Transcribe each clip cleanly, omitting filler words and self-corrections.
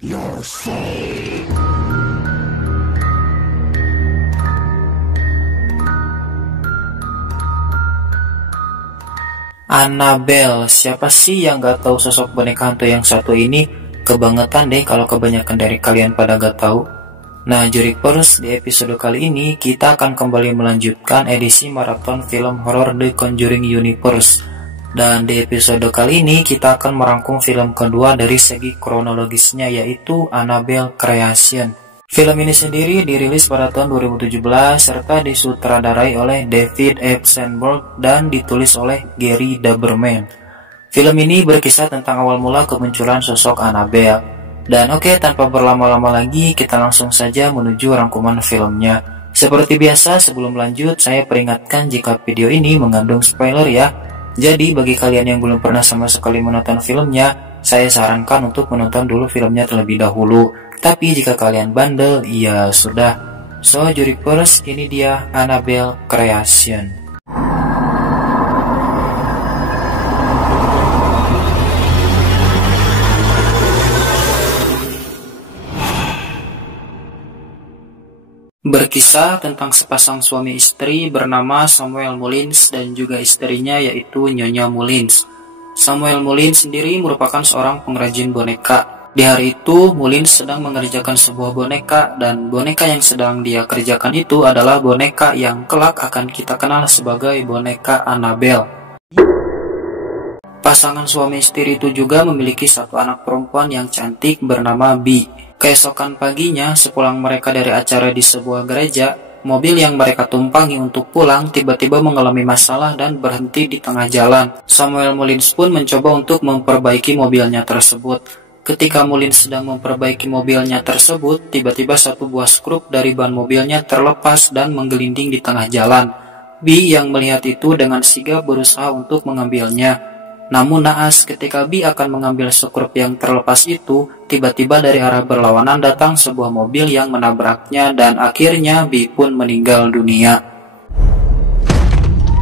your soul. Annabelle, siapa sih yang gak tahu sosok boneka hantu yang satu ini? Kebangetan deh kalau kebanyakan dari kalian pada gak tahu. Nah, Jurikers, di episode kali ini kita akan kembali melanjutkan edisi maraton film horor The Conjuring Universe. Dan di episode kali ini kita akan merangkum film kedua dari segi kronologisnya, yaitu Annabelle Creation. Film ini sendiri dirilis pada tahun 2017 serta disutradarai oleh David F. Sandberg dan ditulis oleh Gary Dauberman. Film ini berkisah tentang awal mula kemunculan sosok Annabelle. Dan oke, tanpa berlama-lama lagi kita langsung saja menuju rangkuman filmnya. Seperti biasa, sebelum lanjut saya peringatkan jika video ini mengandung spoiler ya. Jadi bagi kalian yang belum pernah sama sekali menonton filmnya, saya sarankan untuk menonton dulu filmnya terlebih dahulu. Tapi jika kalian bandel, ya sudah. So, Jurikers, ini dia Annabelle Creation. Berkisah tentang sepasang suami istri bernama Samuel Mullins dan juga istrinya yaitu Nyonya Mullins. Samuel Mullins sendiri merupakan seorang pengrajin boneka. Di hari itu, Mullins sedang mengerjakan sebuah boneka, dan boneka yang sedang dia kerjakan itu adalah boneka yang kelak akan kita kenal sebagai boneka Annabelle. Pasangan suami istri itu juga memiliki satu anak perempuan yang cantik bernama Bee. Keesokan paginya, sepulang mereka dari acara di sebuah gereja, mobil yang mereka tumpangi untuk pulang tiba-tiba mengalami masalah dan berhenti di tengah jalan. Samuel Mullins pun mencoba untuk memperbaiki mobilnya tersebut. Ketika Mullins sedang memperbaiki mobilnya tersebut, tiba-tiba satu buah skrup dari ban mobilnya terlepas dan menggelinding di tengah jalan. Bee yang melihat itu dengan sigap berusaha untuk mengambilnya. Namun naas, ketika Bee akan mengambil skrup yang terlepas itu, tiba-tiba dari arah berlawanan datang sebuah mobil yang menabraknya dan akhirnya Bee pun meninggal dunia.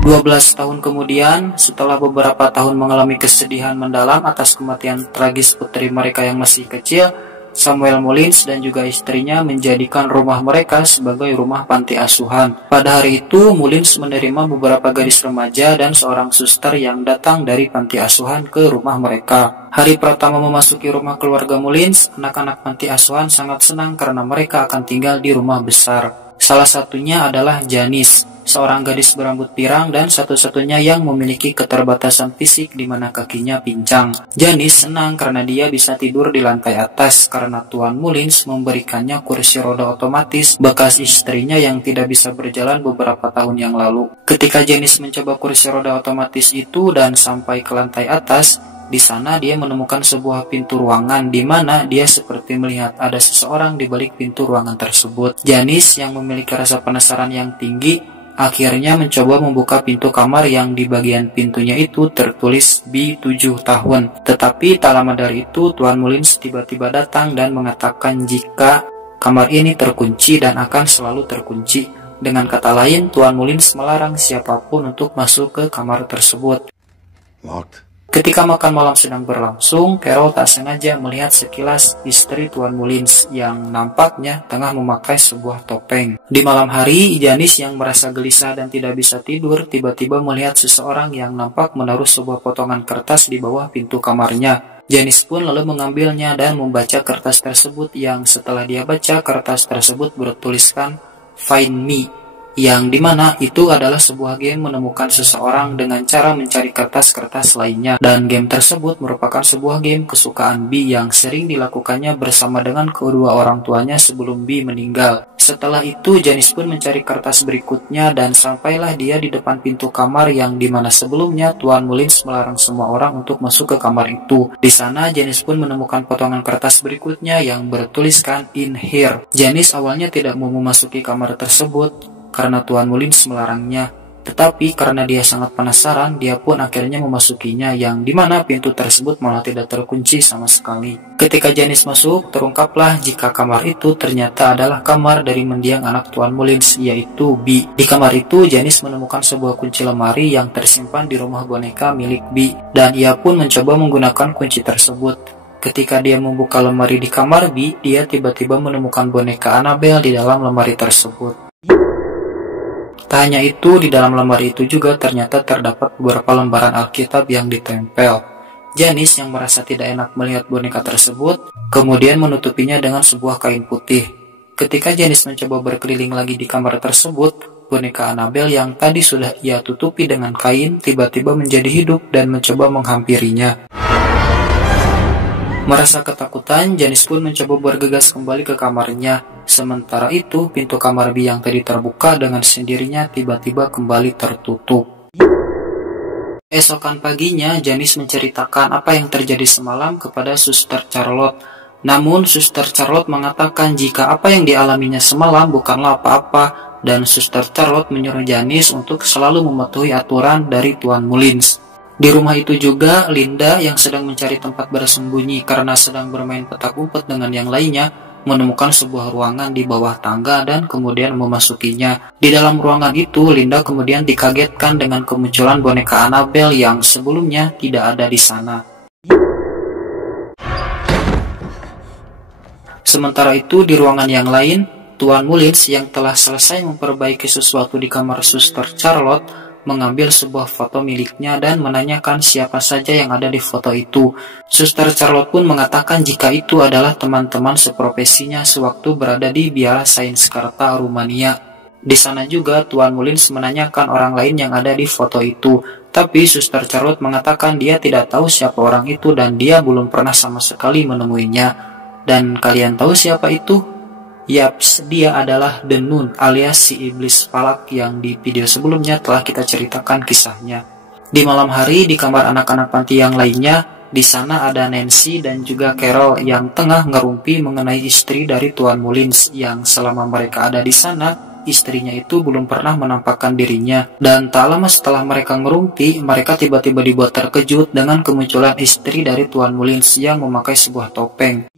12 tahun kemudian, setelah beberapa tahun mengalami kesedihan mendalam atas kematian tragis putri mereka yang masih kecil, Samuel Mullins dan juga istrinya menjadikan rumah mereka sebagai rumah panti asuhan. Pada hari itu, Mullins menerima beberapa gadis remaja dan seorang suster yang datang dari panti asuhan ke rumah mereka. Hari pertama memasuki rumah keluarga Mullins, anak-anak panti asuhan sangat senang karena mereka akan tinggal di rumah besar. Salah satunya adalah Janice, seorang gadis berambut pirang dan satu-satunya yang memiliki keterbatasan fisik di mana kakinya pincang. Janice senang karena dia bisa tidur di lantai atas karena Tuan Mullins memberikannya kursi roda otomatis bekas istrinya yang tidak bisa berjalan beberapa tahun yang lalu. Ketika Janice mencoba kursi roda otomatis itu dan sampai ke lantai atas, di sana dia menemukan sebuah pintu ruangan di mana dia seperti melihat ada seseorang di balik pintu ruangan tersebut. Janice yang memiliki rasa penasaran yang tinggi akhirnya mencoba membuka pintu kamar yang di bagian pintunya itu tertulis B7 tahun. Tetapi tak lama dari itu, Tuan Mullins tiba-tiba datang dan mengatakan jika kamar ini terkunci dan akan selalu terkunci. Dengan kata lain, Tuan Mullins melarang siapapun untuk masuk ke kamar tersebut. Locked. Ketika makan malam sedang berlangsung, Carol tak sengaja melihat sekilas istri Tuan Mullins yang nampaknya tengah memakai sebuah topeng. Di malam hari, Janice yang merasa gelisah dan tidak bisa tidur tiba-tiba melihat seseorang yang nampak menaruh sebuah potongan kertas di bawah pintu kamarnya. Janice pun lalu mengambilnya dan membaca kertas tersebut yang setelah dia baca kertas tersebut bertuliskan Find Me, yang dimana itu adalah sebuah game menemukan seseorang dengan cara mencari kertas-kertas lainnya, dan game tersebut merupakan sebuah game kesukaan Bee yang sering dilakukannya bersama dengan kedua orang tuanya sebelum Bee meninggal. Setelah itu Janice pun mencari kertas berikutnya dan sampailah dia di depan pintu kamar yang dimana sebelumnya Tuan Mullins melarang semua orang untuk masuk ke kamar itu. Di sana Janice pun menemukan potongan kertas berikutnya yang bertuliskan In Here. Janice awalnya tidak mau memasuki kamar tersebut karena Tuan Mullins melarangnya, tetapi karena dia sangat penasaran, dia pun akhirnya memasukinya yang dimana pintu tersebut malah tidak terkunci sama sekali. Ketika Janice masuk, terungkaplah jika kamar itu ternyata adalah kamar dari mendiang anak Tuan Mullins, yaitu Bee. Di kamar itu, Janice menemukan sebuah kunci lemari yang tersimpan di rumah boneka milik Bee, dan ia pun mencoba menggunakan kunci tersebut. Ketika dia membuka lemari di kamar B, dia tiba-tiba menemukan boneka Annabelle di dalam lemari tersebut. Tak hanya itu, di dalam lemari itu juga ternyata terdapat beberapa lembaran Alkitab yang ditempel. Janice yang merasa tidak enak melihat boneka tersebut, kemudian menutupinya dengan sebuah kain putih. Ketika Janice mencoba berkeliling lagi di kamar tersebut, boneka Annabelle yang tadi sudah ia tutupi dengan kain tiba-tiba menjadi hidup dan mencoba menghampirinya. Merasa ketakutan, Janice pun mencoba bergegas kembali ke kamarnya. Sementara itu, pintu kamar B yang tadi terbuka dengan sendirinya tiba-tiba kembali tertutup. Esokan paginya, Janice menceritakan apa yang terjadi semalam kepada Suster Charlotte. Namun, Suster Charlotte mengatakan jika apa yang dialaminya semalam bukanlah apa-apa, dan Suster Charlotte menyuruh Janice untuk selalu mematuhi aturan dari Tuan Mullins. Di rumah itu juga, Linda yang sedang mencari tempat bersembunyi karena sedang bermain petak umpet dengan yang lainnya, menemukan sebuah ruangan di bawah tangga dan kemudian memasukinya. Di dalam ruangan itu, Linda kemudian dikagetkan dengan kemunculan boneka Annabelle yang sebelumnya tidak ada di sana. Sementara itu, di ruangan yang lain, Tuan Mullins yang telah selesai memperbaiki sesuatu di kamar Suster Charlotte mengambil sebuah foto miliknya dan menanyakan siapa saja yang ada di foto itu. Suster Charlotte pun mengatakan jika itu adalah teman-teman seprofesinya sewaktu berada di Biara Sains Karta, Rumania. Di sana juga Tuan Mullins menanyakan orang lain yang ada di foto itu, tapi Suster Charlotte mengatakan dia tidak tahu siapa orang itu dan dia belum pernah sama sekali menemuinya. Dan kalian tahu siapa itu? Yaps, dia adalah The Nun alias si iblis falak yang di video sebelumnya telah kita ceritakan kisahnya. Di malam hari di kamar anak-anak panti yang lainnya, di sana ada Nancy dan juga Carol yang tengah ngerumpi mengenai istri dari Tuan Mullins yang selama mereka ada di sana, istrinya itu belum pernah menampakkan dirinya. Dan tak lama setelah mereka ngerumpi, mereka tiba-tiba dibuat terkejut dengan kemunculan istri dari Tuan Mullins yang memakai sebuah topeng.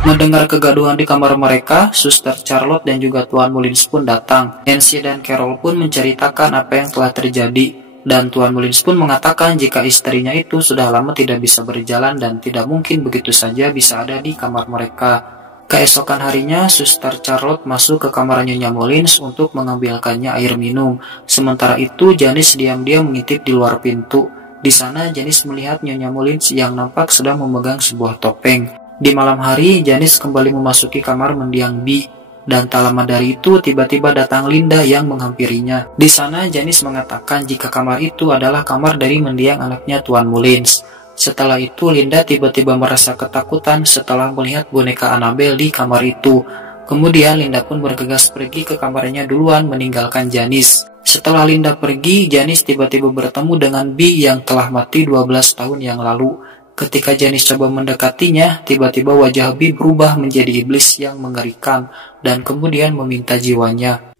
Mendengar kegaduhan di kamar mereka, Suster Charlotte dan juga Tuan Mullins pun datang. Nancy dan Carol pun menceritakan apa yang telah terjadi, dan Tuan Mullins pun mengatakan jika istrinya itu sudah lama tidak bisa berjalan dan tidak mungkin begitu saja bisa ada di kamar mereka. Keesokan harinya, Suster Charlotte masuk ke kamar Nyonya Mullins untuk mengambilkannya air minum. Sementara itu, Janice diam-diam mengintip di luar pintu. Di sana, Janice melihat Nyonya Mullins yang nampak sedang memegang sebuah topeng. Di malam hari, Janice kembali memasuki kamar mendiang B, dan tak lama dari itu tiba-tiba datang Linda yang menghampirinya. Di sana, Janice mengatakan jika kamar itu adalah kamar dari mendiang anaknya Tuan Mullins. Setelah itu, Linda tiba-tiba merasa ketakutan setelah melihat boneka Annabelle di kamar itu. Kemudian, Linda pun bergegas pergi ke kamarnya duluan meninggalkan Janice. Setelah Linda pergi, Janice tiba-tiba bertemu dengan B yang telah mati 12 tahun yang lalu. Ketika Janice coba mendekatinya, tiba-tiba wajah B berubah menjadi iblis yang mengerikan dan kemudian meminta jiwanya.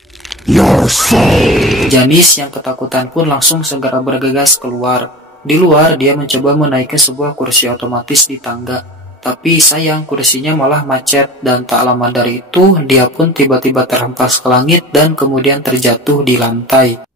Janice yang ketakutan pun langsung segera bergegas keluar. Di luar, dia mencoba menaiki sebuah kursi otomatis di tangga. Tapi sayang, kursinya malah macet dan tak lama dari itu, dia pun tiba-tiba terhempas ke langit dan kemudian terjatuh di lantai.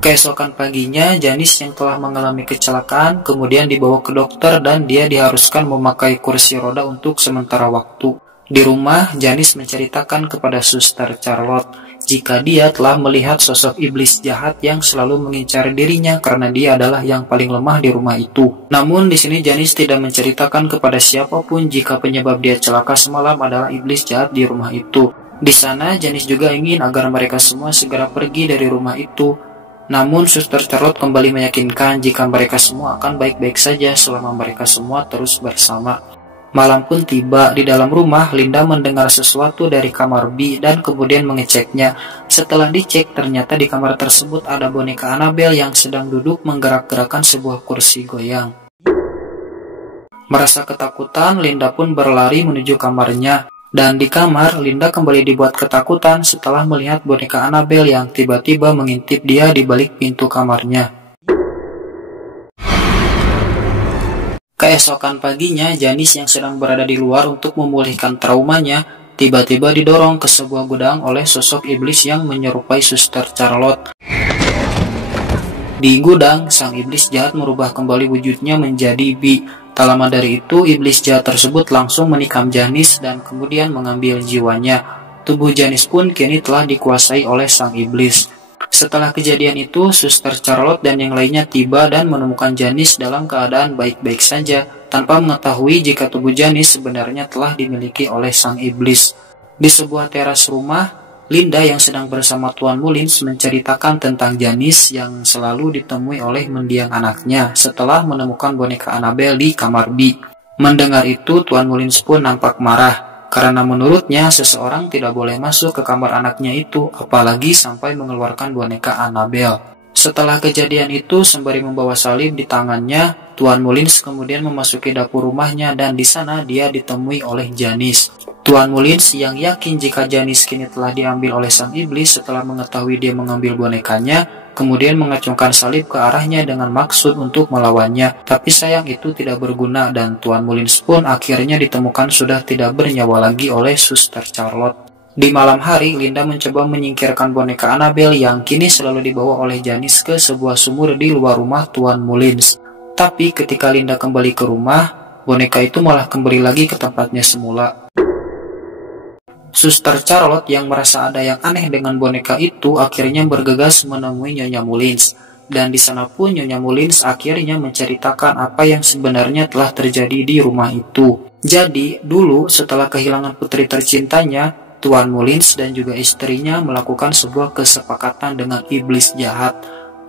Keesokan paginya, Janice yang telah mengalami kecelakaan kemudian dibawa ke dokter dan dia diharuskan memakai kursi roda untuk sementara waktu. Di rumah, Janice menceritakan kepada Suster Charlotte jika dia telah melihat sosok iblis jahat yang selalu mengincar dirinya karena dia adalah yang paling lemah di rumah itu. Namun di sini Janice tidak menceritakan kepada siapapun jika penyebab dia celaka semalam adalah iblis jahat di rumah itu. Di sana, Janice juga ingin agar mereka semua segera pergi dari rumah itu. Namun Suster Charlotte kembali meyakinkan jika mereka semua akan baik-baik saja selama mereka semua terus bersama. Malam pun tiba. Di dalam rumah, Linda mendengar sesuatu dari kamar B dan kemudian mengeceknya. Setelah dicek, ternyata di kamar tersebut ada boneka Annabelle yang sedang duduk menggerak-gerakan sebuah kursi goyang. Merasa ketakutan, Linda pun berlari menuju kamarnya. Dan di kamar, Linda kembali dibuat ketakutan setelah melihat boneka Annabelle yang tiba-tiba mengintip dia di balik pintu kamarnya. Keesokan paginya, Janice yang sedang berada di luar untuk memulihkan traumanya, tiba-tiba didorong ke sebuah gudang oleh sosok iblis yang menyerupai Suster Charlotte. Di gudang, sang iblis jahat merubah kembali wujudnya menjadi Bi. Tak lama dari itu, iblis jahat tersebut langsung menikam Janice dan kemudian mengambil jiwanya. Tubuh Janice pun kini telah dikuasai oleh sang iblis. Setelah kejadian itu, Suster Charlotte dan yang lainnya tiba dan menemukan Janice dalam keadaan baik-baik saja, tanpa mengetahui jika tubuh Janice sebenarnya telah dimiliki oleh sang iblis. Di sebuah teras rumah, Linda yang sedang bersama Tuan Mullins menceritakan tentang Janice yang selalu ditemui oleh mendiang anaknya setelah menemukan boneka Annabelle di kamar B. Mendengar itu, Tuan Mullins pun nampak marah, karena menurutnya seseorang tidak boleh masuk ke kamar anaknya itu, apalagi sampai mengeluarkan boneka Annabelle. Setelah kejadian itu, sembari membawa salib di tangannya, Tuan Mullins kemudian memasuki dapur rumahnya dan di sana dia ditemui oleh Janice. Tuan Mullins yang yakin jika Janice kini telah diambil oleh sang iblis setelah mengetahui dia mengambil bonekanya, kemudian mengacungkan salib ke arahnya dengan maksud untuk melawannya. Tapi sayang itu tidak berguna dan Tuan Mullins pun akhirnya ditemukan sudah tidak bernyawa lagi oleh Suster Charlotte. Di malam hari, Linda mencoba menyingkirkan boneka Annabelle yang kini selalu dibawa oleh Janice ke sebuah sumur di luar rumah Tuan Mullins. Tapi ketika Linda kembali ke rumah, boneka itu malah kembali lagi ke tempatnya semula. Suster Charlotte yang merasa ada yang aneh dengan boneka itu akhirnya bergegas menemui Nyonya Mullins. Dan di sana pun Nyonya Mullins akhirnya menceritakan apa yang sebenarnya telah terjadi di rumah itu. Jadi, dulu setelah kehilangan putri tercintanya, Tuan Mullins dan juga istrinya melakukan sebuah kesepakatan dengan iblis jahat.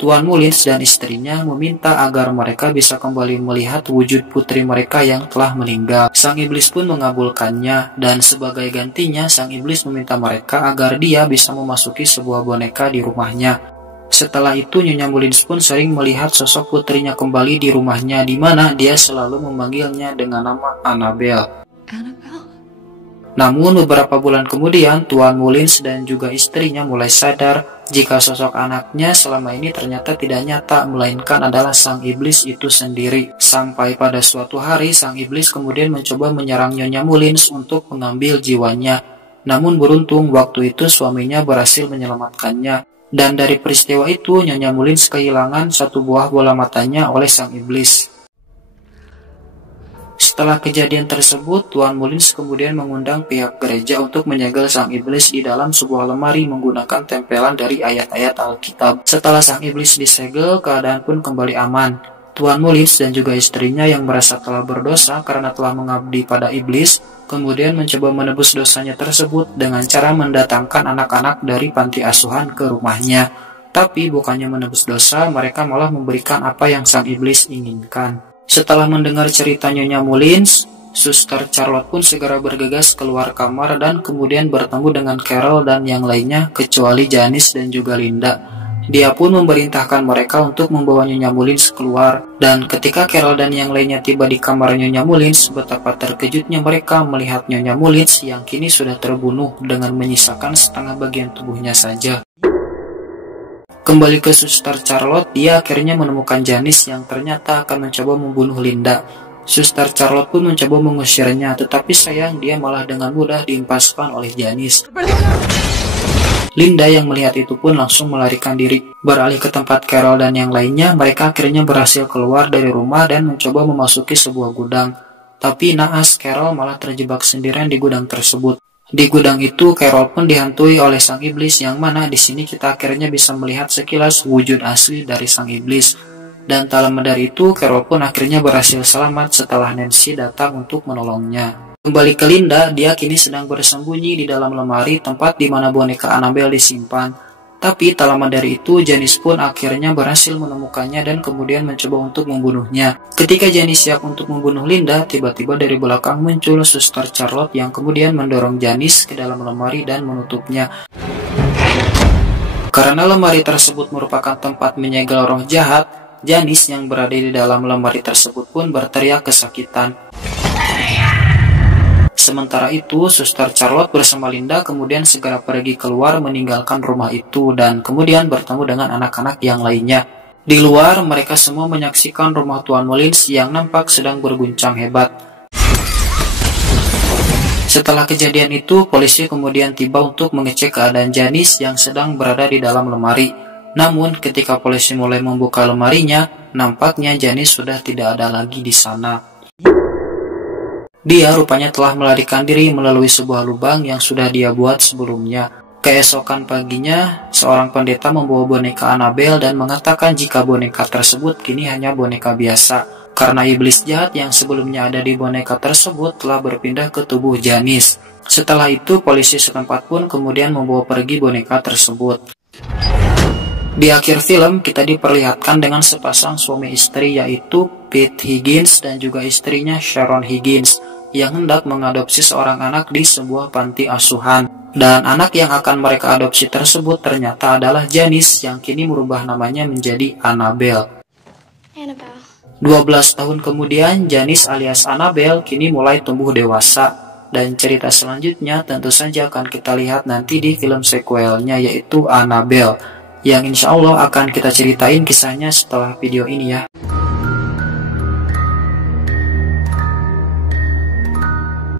Tuan Mullins dan istrinya meminta agar mereka bisa kembali melihat wujud putri mereka yang telah meninggal. Sang iblis pun mengabulkannya, dan sebagai gantinya sang iblis meminta mereka agar dia bisa memasuki sebuah boneka di rumahnya. Setelah itu Nyonya Mullins pun sering melihat sosok putrinya kembali di rumahnya, di mana dia selalu memanggilnya dengan nama Annabelle. Namun beberapa bulan kemudian, Tuan Mullins dan juga istrinya mulai sadar jika sosok anaknya selama ini ternyata tidak nyata, melainkan adalah sang iblis itu sendiri. Sampai pada suatu hari, sang iblis kemudian mencoba menyerang Nyonya Mullins untuk mengambil jiwanya. Namun beruntung, waktu itu suaminya berhasil menyelamatkannya. Dan dari peristiwa itu, Nyonya Mullins kehilangan satu buah bola matanya oleh sang iblis. Setelah kejadian tersebut, Tuan Mullins kemudian mengundang pihak gereja untuk menyegel sang iblis di dalam sebuah lemari menggunakan tempelan dari ayat-ayat Alkitab. Setelah sang iblis disegel, keadaan pun kembali aman. Tuan Mullins dan juga istrinya yang merasa telah berdosa karena telah mengabdi pada iblis, kemudian mencoba menebus dosanya tersebut dengan cara mendatangkan anak-anak dari panti asuhan ke rumahnya. Tapi bukannya menebus dosa, mereka malah memberikan apa yang sang iblis inginkan. Setelah mendengar cerita Nyonya Mullins, Suster Charlotte pun segera bergegas keluar kamar dan kemudian bertemu dengan Carol dan yang lainnya kecuali Janice dan juga Linda. Dia pun memerintahkan mereka untuk membawa Nyonya Mullins keluar, dan ketika Carol dan yang lainnya tiba di kamar Nyonya Mullins, betapa terkejutnya mereka melihat Nyonya Mullins yang kini sudah terbunuh dengan menyisakan setengah bagian tubuhnya saja. Kembali ke Suster Charlotte, dia akhirnya menemukan Janice yang ternyata akan mencoba membunuh Linda. Suster Charlotte pun mencoba mengusirnya, tetapi sayang dia malah dengan mudah diimpaskan oleh Janice. Linda yang melihat itu pun langsung melarikan diri. Beralih ke tempat Carol dan yang lainnya, mereka akhirnya berhasil keluar dari rumah dan mencoba memasuki sebuah gudang. Tapi naas, Carol malah terjebak sendirian di gudang tersebut. Di gudang itu, Carol pun dihantui oleh sang iblis, yang mana di sini kita akhirnya bisa melihat sekilas wujud asli dari sang iblis. Dan tak lama dari itu, Carol pun akhirnya berhasil selamat setelah Nancy datang untuk menolongnya. Kembali ke Linda, dia kini sedang bersembunyi di dalam lemari tempat di mana boneka Annabelle disimpan. Tapi tak lama dari itu, Janice pun akhirnya berhasil menemukannya dan kemudian mencoba untuk membunuhnya. Ketika Janice siap untuk membunuh Linda, tiba-tiba dari belakang muncul Suster Charlotte yang kemudian mendorong Janice ke dalam lemari dan menutupnya. Karena lemari tersebut merupakan tempat menyegel roh jahat, Janice yang berada di dalam lemari tersebut pun berteriak kesakitan. Sementara itu, Suster Charlotte bersama Linda kemudian segera pergi keluar meninggalkan rumah itu dan kemudian bertemu dengan anak-anak yang lainnya. Di luar, mereka semua menyaksikan rumah Tuan Mullins yang nampak sedang berguncang hebat. Setelah kejadian itu, polisi kemudian tiba untuk mengecek keadaan Janice yang sedang berada di dalam lemari. Namun ketika polisi mulai membuka lemarinya, nampaknya Janice sudah tidak ada lagi di sana. Dia rupanya telah melarikan diri melalui sebuah lubang yang sudah dia buat sebelumnya. Keesokan paginya, seorang pendeta membawa boneka Annabelle dan mengatakan jika boneka tersebut kini hanya boneka biasa, karena iblis jahat yang sebelumnya ada di boneka tersebut telah berpindah ke tubuh Janice. Setelah itu, polisi setempat pun kemudian membawa pergi boneka tersebut. Di akhir film, kita diperlihatkan dengan sepasang suami istri, yaitu Pete Higgins dan juga istrinya Sharon Higgins, yang hendak mengadopsi seorang anak di sebuah panti asuhan. Dan anak yang akan mereka adopsi tersebut ternyata adalah Janice, yang kini merubah namanya menjadi Annabelle. 12 tahun kemudian, Janice alias Annabelle kini mulai tumbuh dewasa. Dan cerita selanjutnya tentu saja akan kita lihat nanti di film sequelnya, yaitu Annabelle, yang insya Allah akan kita ceritain kisahnya setelah video ini ya.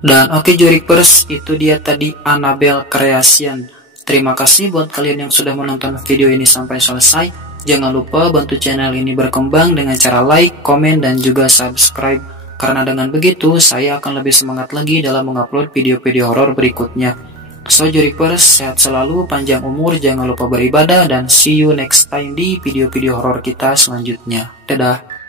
Dan oke Jurikers, itu dia tadi Annabelle Creation. Terima kasih buat kalian yang sudah menonton video ini sampai selesai. Jangan lupa bantu channel ini berkembang dengan cara like, komen, dan juga subscribe. Karena dengan begitu, saya akan lebih semangat lagi dalam mengupload video-video horor berikutnya. So Jurikers, sehat selalu, panjang umur, jangan lupa beribadah, dan see you next time di video-video horor kita selanjutnya. Dadah!